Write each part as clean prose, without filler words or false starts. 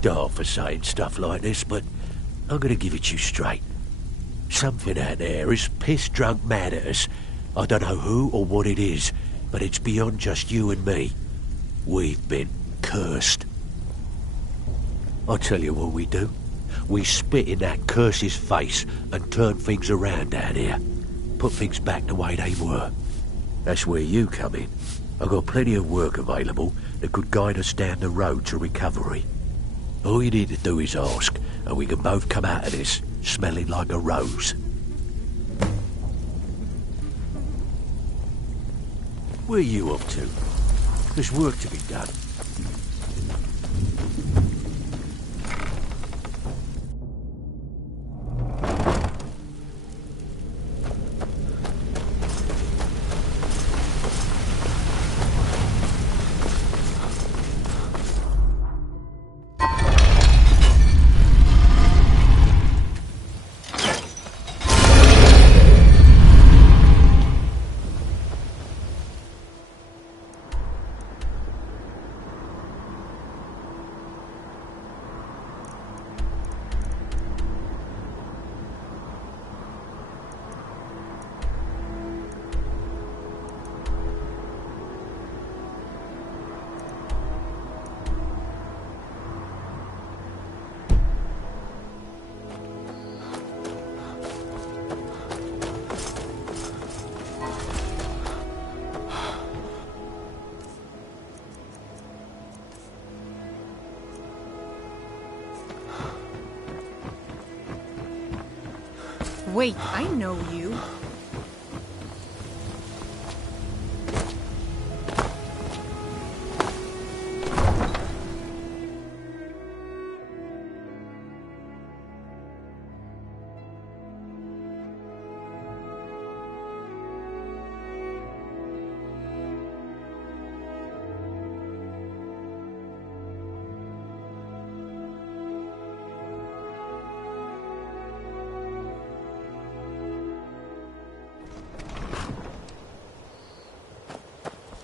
daft for saying stuff like this, but I'm gonna give it to you straight. Something out there is piss-drunk mad at us. I don't know who or what it is, but it's beyond just you and me. We've been cursed. I'll tell you what we do. We spit in that curse's face and turn things around down here. Put things back the way they were. That's where you come in. I've got plenty of work available that could guide us down the road to recovery. All you need to do is ask, and we can both come out of this smelling like a rose. Where are you up to? There's work to be done. Wait, I know you.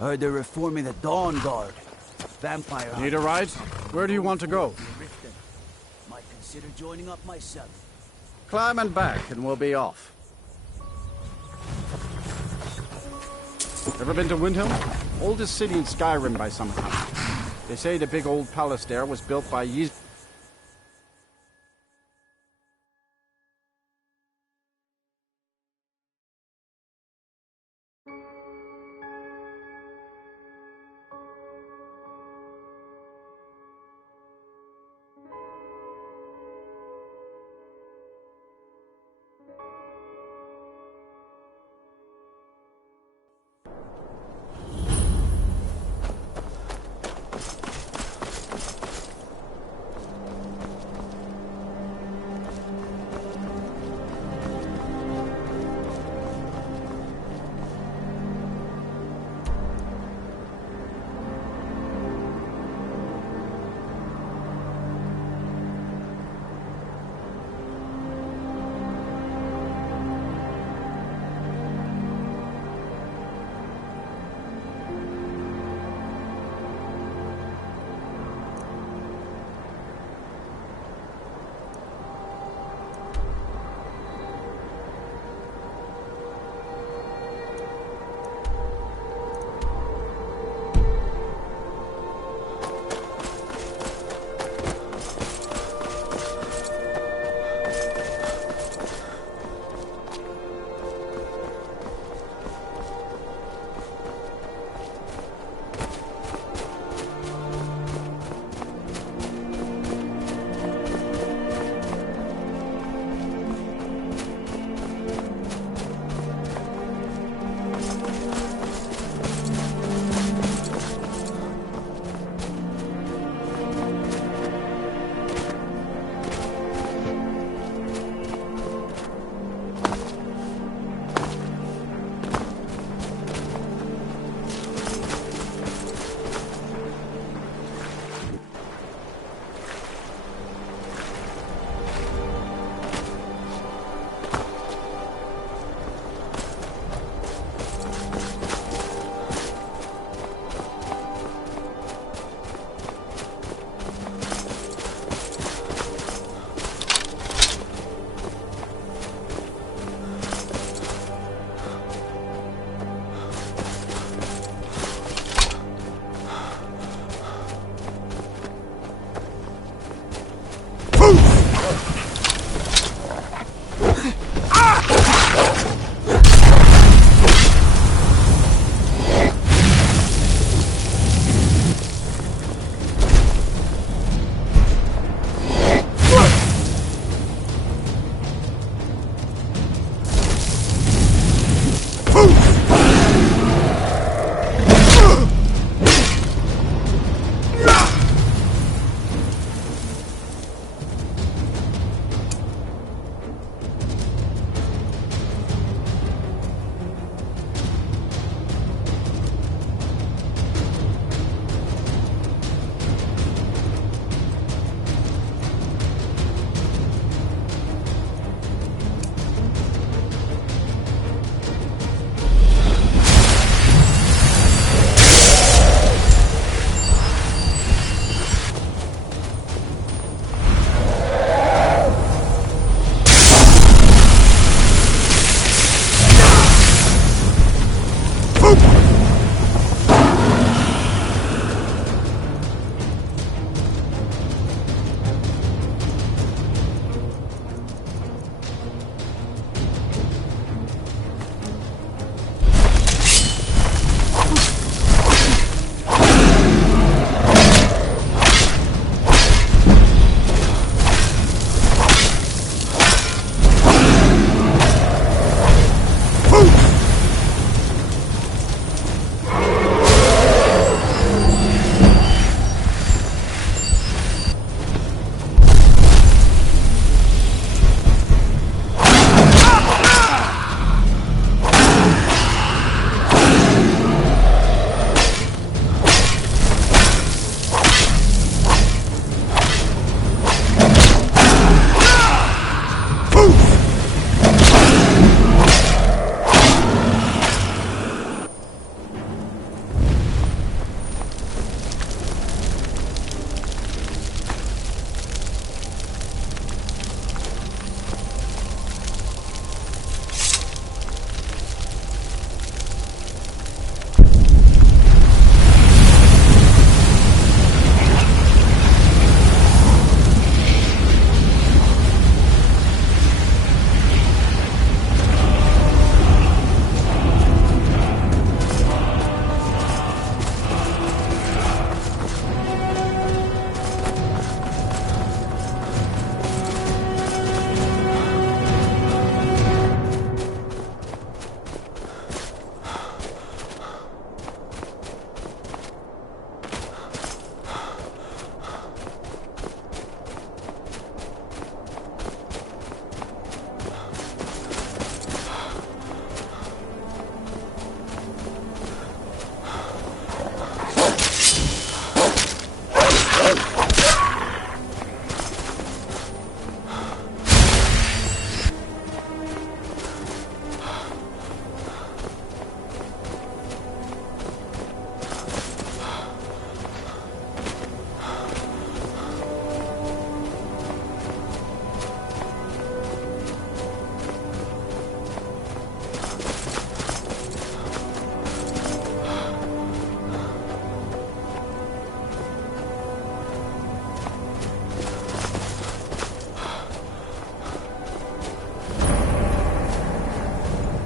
Heard they're reforming the Dawn Guard. Vampire hunt. Need a ride? Where do you want to go? Might consider joining up myself. Climb and back and we'll be off. Ever been to Windhelm? Oldest city in Skyrim by some account. They say the big old palace there was built by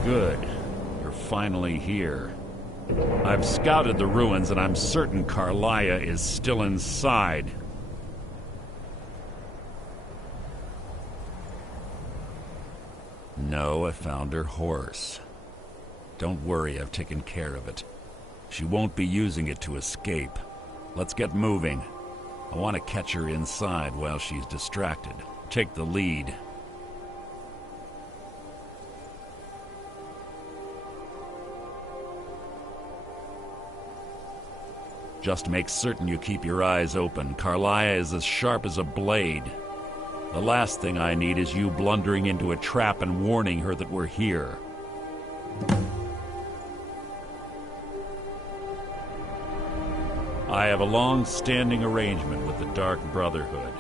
Good. You're finally here. I've scouted the ruins and I'm certain Carlia is still inside. No, I found her horse. Don't worry, I've taken care of it. She won't be using it to escape. Let's get moving. I want to catch her inside while she's distracted. Take the lead. Just make certain you keep your eyes open. Carlia is as sharp as a blade. The last thing I need is you blundering into a trap and warning her that we're here. I have a long-standing arrangement with the Dark Brotherhood.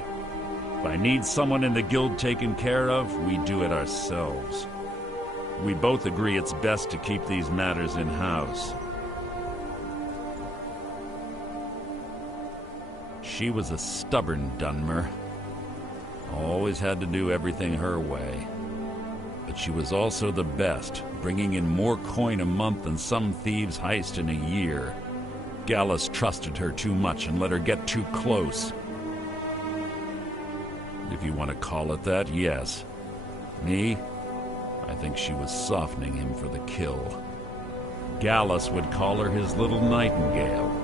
If I need someone in the guild taken care of, we do it ourselves. We both agree it's best to keep these matters in-house. She was a stubborn Dunmer. Always had to do everything her way. But she was also the best, bringing in more coin a month than some thieves heist in a year. Gallus trusted her too much and let her get too close. If you want to call it that, yes. Me? I think she was softening him for the kill. Gallus would call her his little nightingale.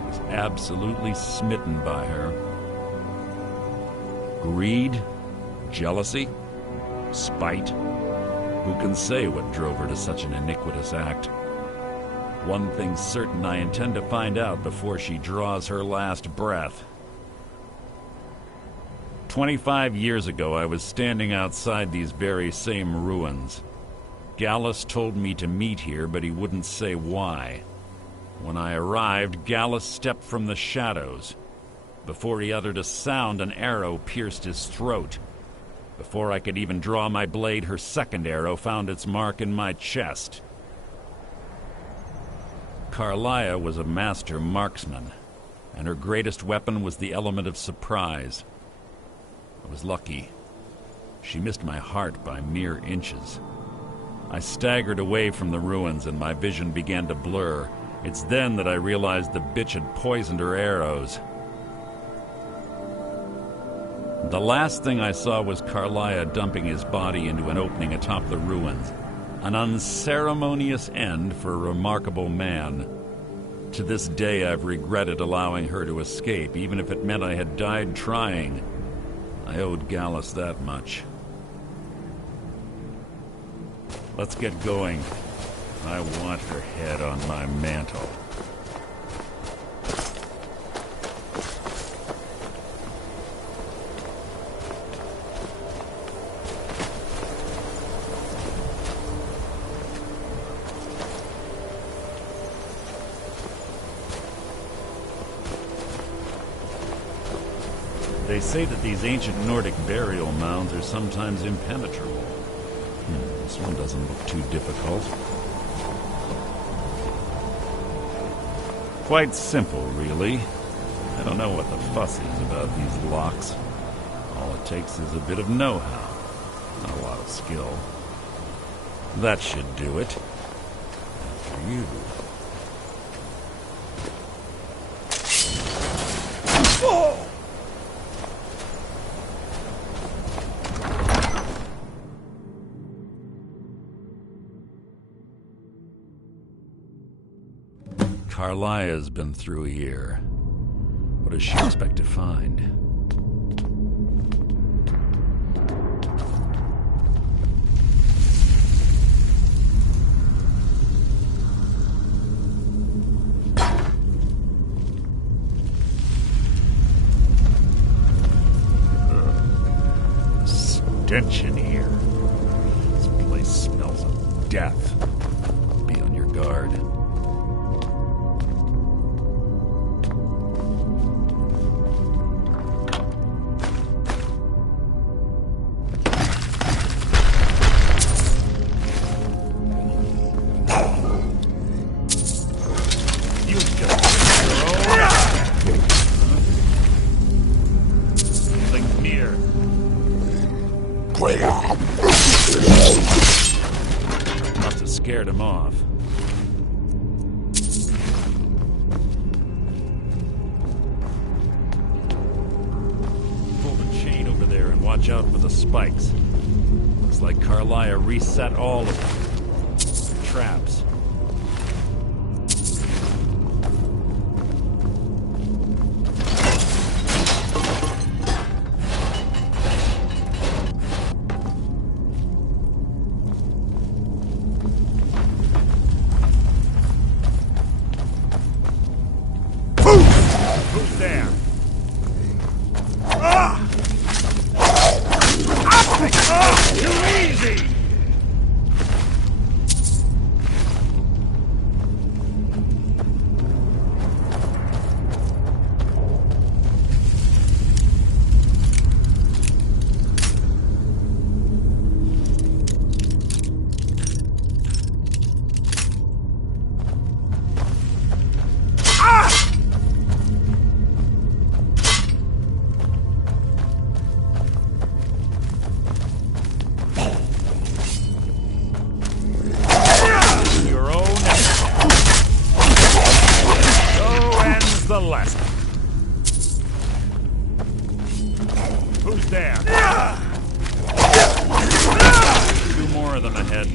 He was absolutely smitten by her. Greed? Jealousy? Spite? Who can say what drove her to such an iniquitous act? One thing's certain, I intend to find out before she draws her last breath. 25 years ago, I was standing outside these very same ruins. Gallus told me to meet here, but he wouldn't say why. When I arrived, Gallus stepped from the shadows. Before he uttered a sound, an arrow pierced his throat. Before I could even draw my blade, her second arrow found its mark in my chest. Carlia was a master marksman, and her greatest weapon was the element of surprise. I was lucky. She missed my heart by mere inches. I staggered away from the ruins and my vision began to blur. It's then that I realized the bitch had poisoned her arrows. The last thing I saw was Carlia dumping his body into an opening atop the ruins. An unceremonious end for a remarkable man. To this day, I've regretted allowing her to escape, even if it meant I had died trying. I owed Gallus that much. Let's get going. I want her head on my mantle. They say that these ancient Nordic burial mounds are sometimes impenetrable. This one doesn't look too difficult. Quite simple, really. I don't know what the fuss is about these locks. All it takes is a bit of know-how, not a lot of skill. That should do it. After you. Oh! Carlia's been through here. What does she expect to find? Stench in here. This place smells of death. Be on your guard. Must have scared him off. Pull the chain over there and watch out for the spikes. Looks like Carlia reset all of them. Traps. Who's there? Too easy! The lesson. Who's there? Two more of them ahead.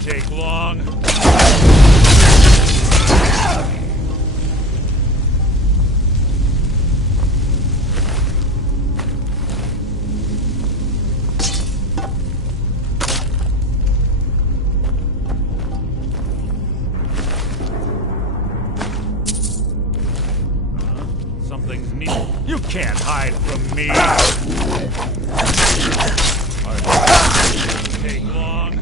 Take long. Something's neat. You can't hide from me. Take long.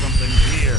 Something's here.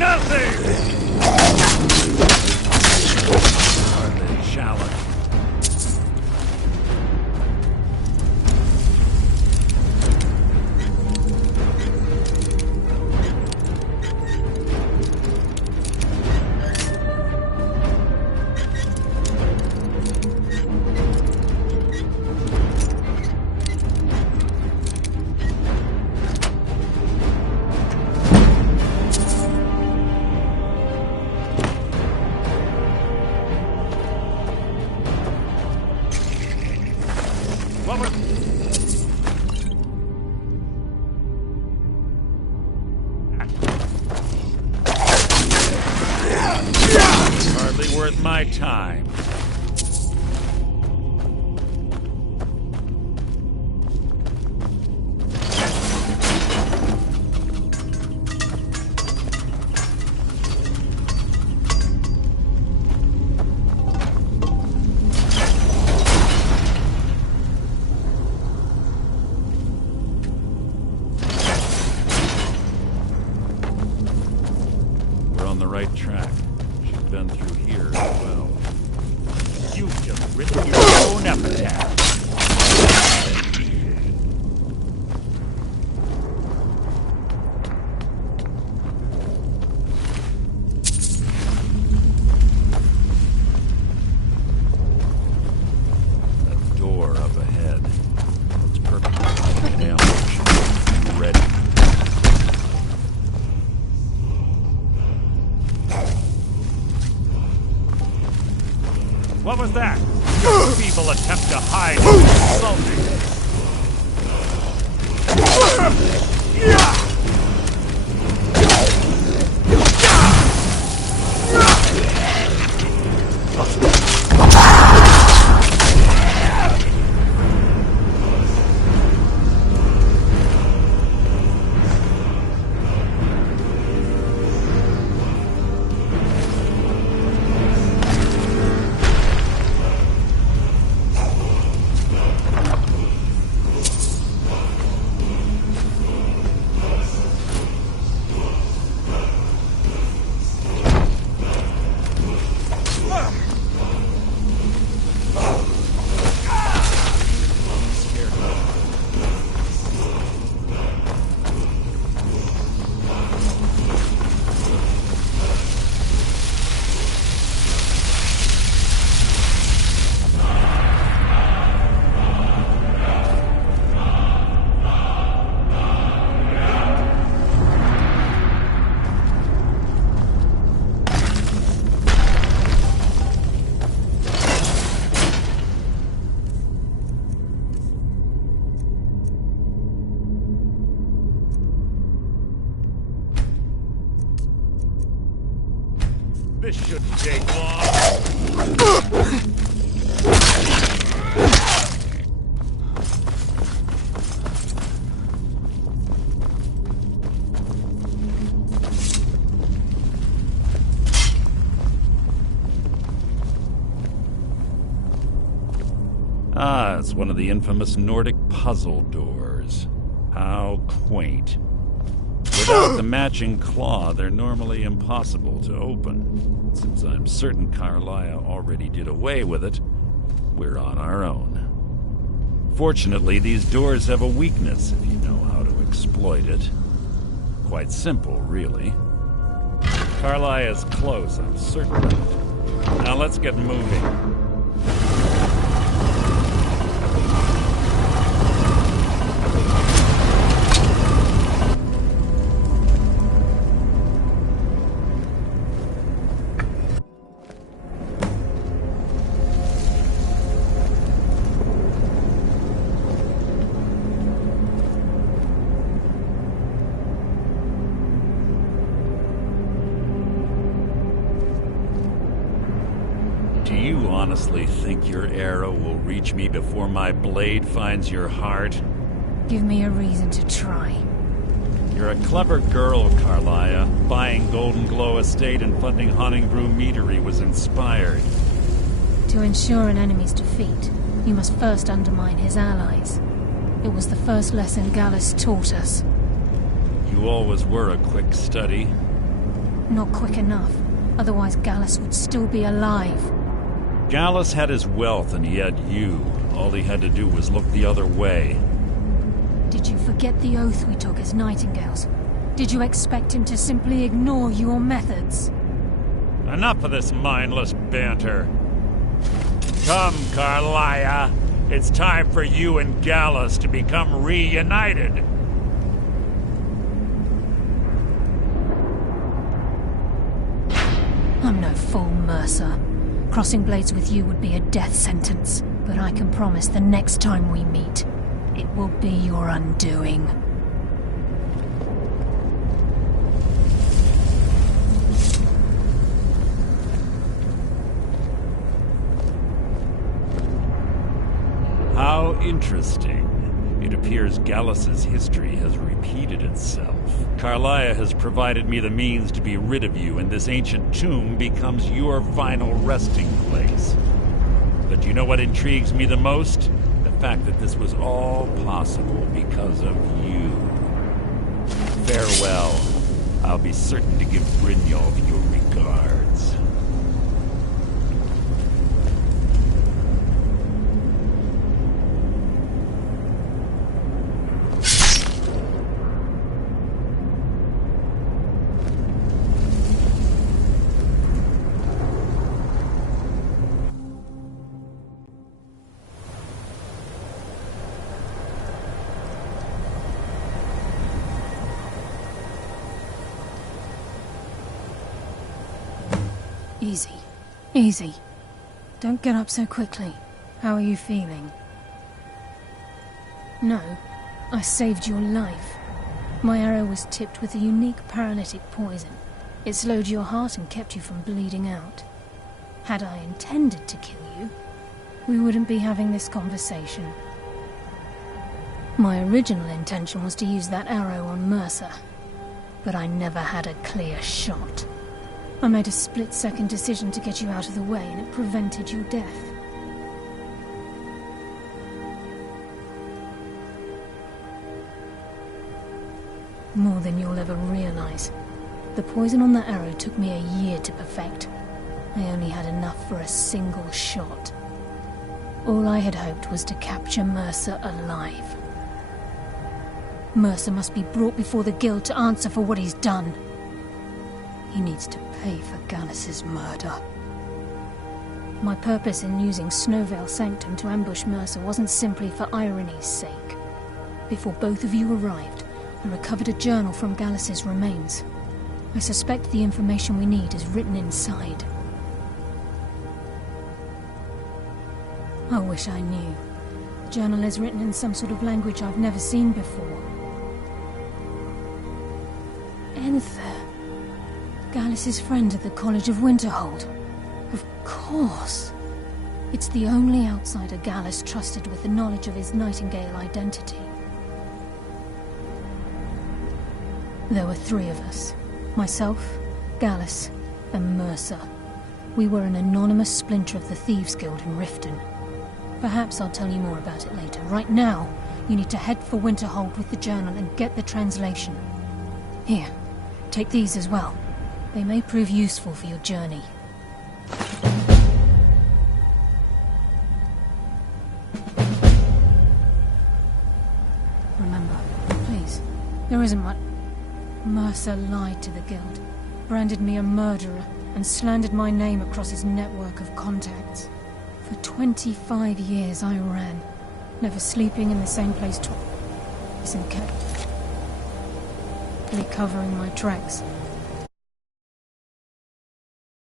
nothing! Hardly a challenge. Hardly worth my time. We're on the right track. She's been through here as well. You've just written your own epitaph. That door up ahead looks perfect for an ambush. You ready? What was that? Your feeble attempt to hide is insulting. This shouldn't take long. Ah, it's one of the infamous Nordic puzzle doors. How quaint. Without the matching claw, they're normally impossible to open. Since I'm certain Carlia already did away with it, we're on our own. Fortunately, these doors have a weakness if you know how to exploit it. Quite simple, really. Carlia is close, I'm certain of it. Now let's get moving. Do you honestly think your arrow will reach me before my blade finds your heart? Give me a reason to try. You're a clever girl, Carlia. Buying Golden Glow Estate and funding Honningbrew Meadery was inspired. To ensure an enemy's defeat, you must first undermine his allies. It was the first lesson Gallus taught us. You always were a quick study. Not quick enough. Otherwise Gallus would still be alive. Gallus had his wealth and he had you. All he had to do was look the other way. Did you forget the oath we took as Nightingales? Did you expect him to simply ignore your methods? Enough of this mindless banter. Come, Carlia. It's time for you and Gallus to become reunited. I'm no fool, Mercer. Crossing blades with you would be a death sentence, but I can promise the next time we meet, it will be your undoing. How interesting. It appears Gallus's history has repeated itself. Carlia has provided me the means to be rid of you, and this ancient tomb becomes your final resting place. But you know what intrigues me the most? The fact that this was all possible because of you. Farewell. I'll be certain to give Brynjolf your regards. Easy. Easy. Don't get up so quickly. How are you feeling? No, I saved your life. My arrow was tipped with a unique paralytic poison. It slowed your heart and kept you from bleeding out. Had I intended to kill you, we wouldn't be having this conversation. My original intention was to use that arrow on Mercer, but I never had a clear shot. I made a split-second decision to get you out of the way, and it prevented your death. More than you'll ever realize. The poison on that arrow took me a year to perfect. I only had enough for a single shot. All I had hoped was to capture Mercer alive. Mercer must be brought before the Guild to answer for what he's done. He needs to pay for Gallus's murder. My purpose in using Snowvale Sanctum to ambush Mercer wasn't simply for irony's sake. Before both of you arrived, I recovered a journal from Gallus's remains. I suspect the information we need is written inside. I wish I knew. The journal is written in some sort of language I've never seen before. Enther. Gallus's friend at the College of Winterhold. Of course. It's the only outsider Gallus trusted with the knowledge of his Nightingale identity. There were 3 of us. Myself, Gallus, and Mercer. We were an anonymous splinter of the Thieves' Guild in Riften. Perhaps I'll tell you more about it later. Right now, you need to head for Winterhold with the journal and get the translation. Here, take these as well. They may prove useful for your journey. Remember, please, there isn't much. Mercer lied to the Guild, branded me a murderer, and slandered my name across his network of contacts. For 25 years I ran, never sleeping in the same place twice, and kept covering my tracks.